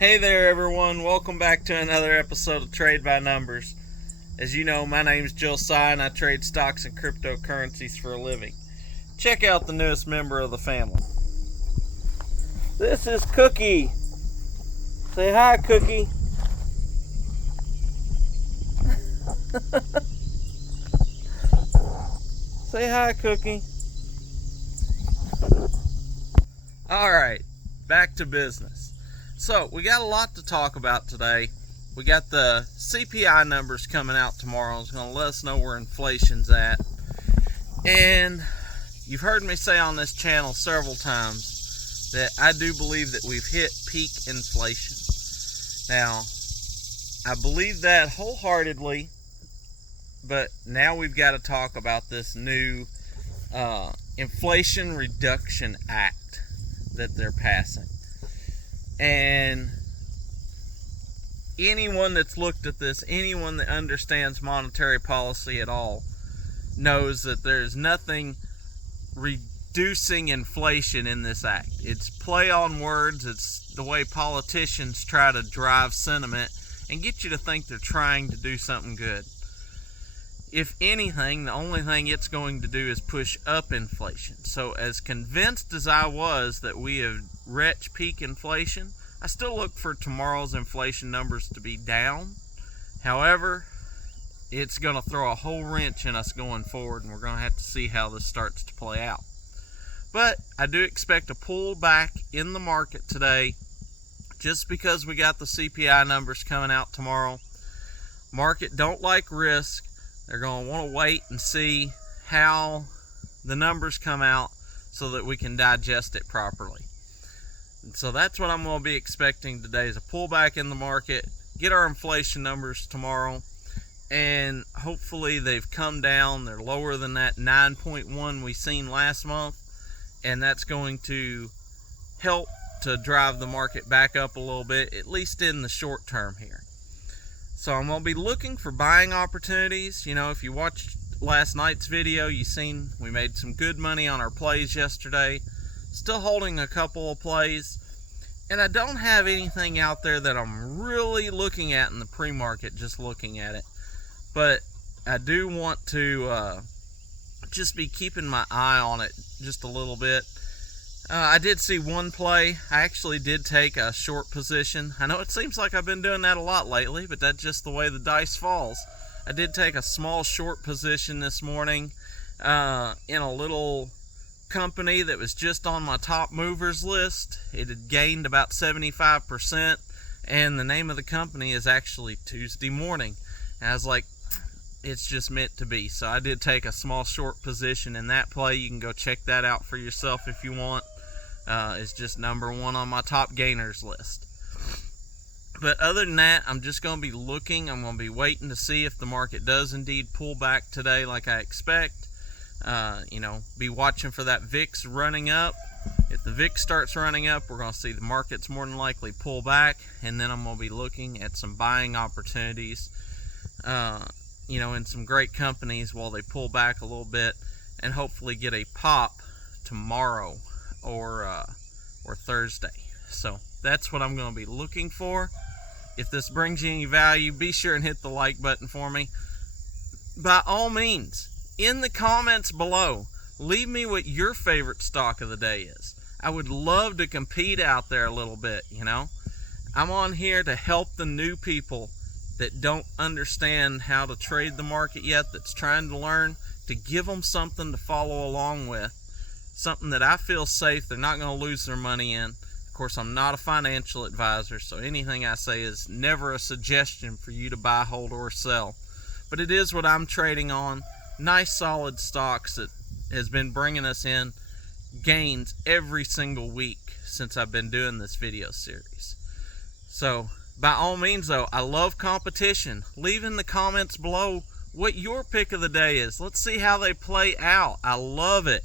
Hey there, everyone. Welcome back to another episode of Trade by Numbers. As you know, my name is Josiah and I trade stocks and cryptocurrencies for a living. Check out the newest member of the family. This is Cookie. Say hi, Cookie. Say hi, Cookie. Alright, back to business. So, we got a lot to talk about today. We got the CPI numbers coming out tomorrow. It's going to let us know where inflation's at. And you've heard me say on this channel several times that I do believe that we've hit peak inflation. Now, I believe that wholeheartedly, but now we've got to talk about this new Inflation Reduction Act that they're passing. And anyone that's looked at this, anyone that understands monetary policy at all, knows that there's nothing reducing inflation in this act. It's play on words. It's the way politicians try to drive sentiment and get you to think they're trying to do something good. If anything, the only thing it's going to do is push up inflation. So as convinced as I was that we have reached peak inflation, I still look for tomorrow's inflation numbers to be down. However, it's going to throw a whole wrench in us going forward, and we're going to have to see how this starts to play out. But I do expect a pullback in the market today just because we got the CPI numbers coming out tomorrow. Market don't like risk. They're going to want to wait and see how the numbers come out so that we can digest it properly. And so that's what I'm going to be expecting today, is a pullback in the market, get our inflation numbers tomorrow, and hopefully they've come down. They're lower than that 9.1 we seen last month, and that's going to help to drive the market back up a little bit, at least in the short term here. So I'm going to be looking for buying opportunities. You know, if you watched last night's video, you seen we made some good money on our plays yesterday. Still holding a couple of plays. And I don't have anything out there that I'm really looking at in the pre-market, just looking at it. But I do want to just be keeping my eye on it just a little bit. I did see one play. I actually did take a short position. I know it seems like I've been doing that a lot lately, but that's just the way the dice falls. I did take a small short position this morning in a little company that was just on my top movers list. It had gained about 75%, and the name of the company is actually Tuesday Morning. And I was like, it's just meant to be. So I did take a small short position in that play. You can go check that out for yourself if you want. It's just number one on my top gainers list. But other than that, I'm just going to be looking. I'm going to be waiting to see if the market does indeed pull back today like I expect. Be watching for that VIX running up. If the VIX starts running up, we're going to see the markets more than likely pull back. And then I'm going to be looking at some buying opportunities, in some great companies while they pull back a little bit, and hopefully get a pop tomorrow or Thursday. So that's what I'm going to be looking for. If this brings you any value, be sure and hit the like button for me. By all means, in the comments below, leave me what your favorite stock of the day is. I would love to compete out there a little bit, I'm on here to help the new people that don't understand how to trade the market yet, that's trying to learn, to give them something to follow along with. Something that I feel safe, they're not going to lose their money in. Of course, I'm not a financial advisor, so anything I say is never a suggestion for you to buy, hold, or sell. But it is what I'm trading on. Nice, solid stocks that has been bringing us in gains every single week since I've been doing this video series. So, by all means, though, I love competition. Leave in the comments below what your pick of the day is. Let's see how they play out. I love it.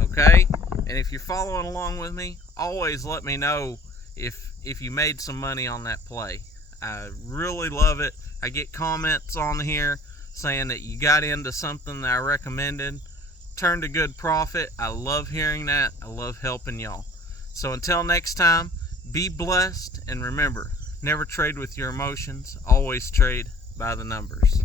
Okay? And if you're following along with me, always let me know if you made some money on that play. I really love it. I get comments on here saying that you got into something that I recommended, turned a good profit. I love hearing that. I love helping y'all. So until next time, Be blessed, and remember, never trade with your emotions, always trade by the numbers.